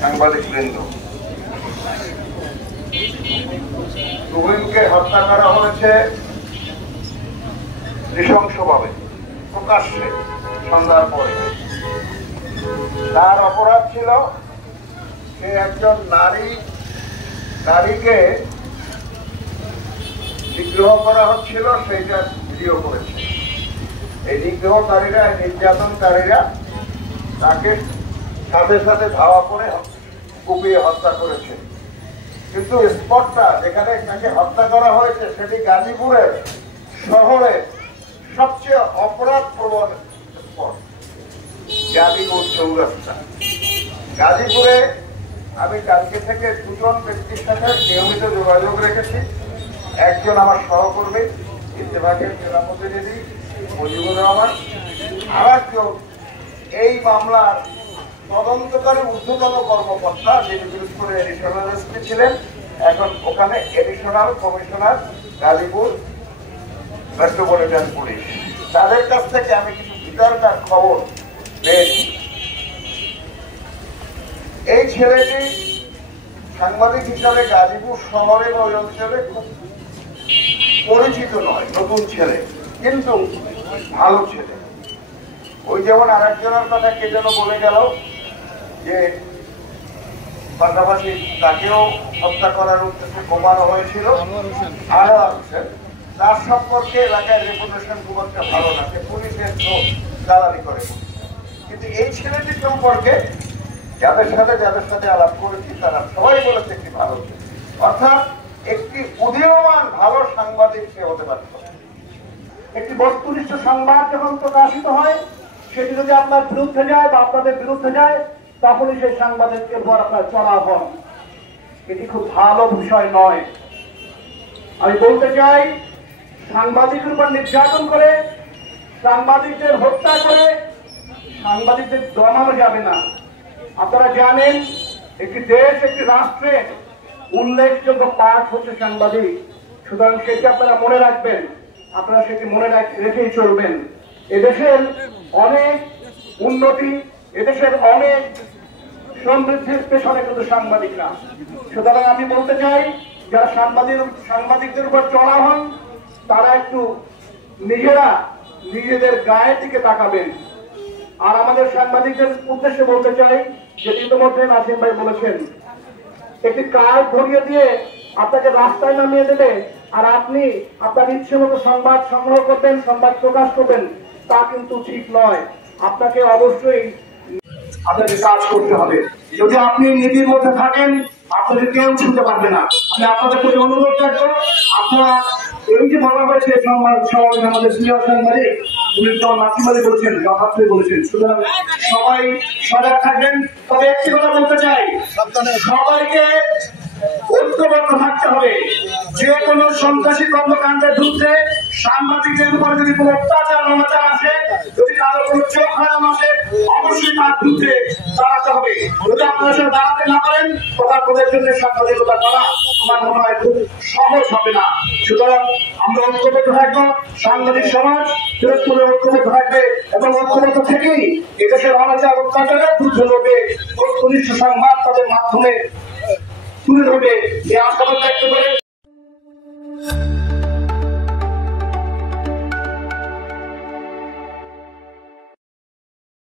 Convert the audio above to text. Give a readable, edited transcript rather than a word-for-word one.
সাংবাদিকবৃন্দ, তুহিনকে হত্যা করা হয়েছে নৃশংসভাবে, প্রকাশ্যে, সন্ধ্যার পরে। তার অপরাধ ছিল সে একজন নারীকে নিগ্রহ করা হচ্ছিল, সেইটা ভিডিও করেছে। এই নিগ্রহকারীরা, নির্যাতনকারীরা তাকে সাথে সাথে ধাওয়া করে কুপিয়ে হত্যা করেছে। কিন্তু স্পটটা যেখানে তাকে হত্যা করা হয়েছে সেটি গাজীপুরের শহরের সবচেয়ে অপরাধ প্রবণ স্পট, গাজীপুর চৌরাস্তা। গাজীপুরে আমি কালকে থেকে দুজন ব্যক্তির সাথে নিয়মিত যোগাযোগ রেখেছি। একজন আমার সহকর্মী ইত্তেফাকের জেলা প্রতিনিধি মুজিবুর রহমান, আর একজন এই মামলার তদন্তকারী ঊর্ধ্বতন কর্মকর্তা, যিনি পিরোজপুরে এডিশনাল এসপি ছিলেন, এখন ওখানে additional commissioner Gazipur metropolitan police. তাদের কাছ থেকে আমি কিছু ভিতরকার খবর পেয়েছি। এই ছেলেটি সাংবাদিক হিসাবে গাজীপুর শহরে বা ওই অঞ্চলে খুব পরিচিত নয়, নতুন ছেলে, কিন্তু ভালো ছেলে। ওই যেমন আর একজনের কথা কে যেন বলে গেল যে পাশাপাশি তাকেও হত্যা করার উদ্দেশ্যে বোমানো হয়েছিল, আরো আছেন। তার সম্পর্কে এলাকায় রেপুটেশন খুব একটা ভালো না, সে পুলিশের দালালি করে। কিন্তু এই ছেলেটি সম্পর্কে যাদের সাথে আলাপ করেছি তারা সবাই বলেছে একটি ভালো, অর্থাৎ একটি উদীয়মান ভালো সাংবাদিক সে হতে পারত। একটি বস্তুনিষ্ঠ সংবাদ যখন প্রকাশিত হয়, সেটি যদি আপনার বিরুদ্ধে যায় বা আপনাদের বিরুদ্ধে যায়, তখনই সেই সাংবাদিককে উপর আপনার চড়াও হন। এটি খুব ভালো বিষয় নয়। আমি বলতে চাই, সাংবাদিকের উপর নির্যাতন করে, সাংবাদিকদের হত্যা করে সাংবাদিকদের দমানো যাবে না। আপনারা জানেন, একটি দেশ, একটি রাষ্ট্রের উল্লেখযোগ্য পাঠ হচ্ছে সাংবাদিক। সুতরাং সেটি আপনারা মনে রাখবেন, আপনারা সেটি মনে রেখেই চলবেন। এদেশের অনেক উন্নতি, এদেশের অনেক সমৃদ্ধির পেছনে কিন্তু সাংবাদিকরা। সুতরাং আমি বলতে চাই, যারা সাংবাদিকদের উপর চড়া হন, তারা একটু নিজেদের গায়ের দিকে তাকাবেন। আর আমাদের সাংবাদিকদের উদ্দেশ্যে বলতে চাই, যে ইতিমধ্যে নাসিম ভাই বলেছেন, একটি কার্ড ধরিয়ে দিয়ে আপনাকে রাস্তায় নামিয়ে দেবে আর আপনি আপনার ইচ্ছে মতো সংবাদ সংগ্রহ করবেন, সংবাদ প্রকাশ করবেন, তা কিন্তু ঠিক নয়। আপনাকে অবশ্যই আপনাকে কাজ করতে হবে। যদি আপনি নীতির মধ্যে থাকেন, আপনাকে কেউ ছুঁতে পারবে না। আমি আপনাদের প্রতি অনুরোধ রাখবো, আপনারা এই যে বলা হয়েছে সমাবেশ আমাদের সিনিয়র সাংবাদিক নাসিম আলী বলেছেন, যথার্থই বলেছেন। সুতরাং সবাই সজাগ থাকবেন। তবে একটি কথা বলতে চাই, সবাইকে ঐক্যবদ্ধ থাকতে হবে। যে কোনো সন্ত্রাসী কর্মকাণ্ডের বিরুদ্ধে, সাংবাদিকদের উপরে যদি কোনো অত্যাচার অনাচার আসে, যদি কারো কোনো চোখ হারানো আসে, অবশ্যই তার বিরুদ্ধে দাঁড়াতে হবে। যদি আপনারা সাথে দাঁড়াতে না পারেন, তখন আপনাদের জন্য সাংবাদিকতা করা আমার মনে হয় খুব সহজ হবে না। সুতরাং আমরা ঐক্যবদ্ধ থাকবো, সাংবাদিক সমাজ পিরোজপুরে ঐক্যবদ্ধ থাকবে এবং ঐক্যবদ্ধ থেকেই এদেশের অনাচার অত্যাচারের বিরুদ্ধে লড়বে, বস্তুনিষ্ঠ সংবাদ তাদের মাধ্যমে তুলে ধরবে, এই আশাবাদ ব্যক্ত করে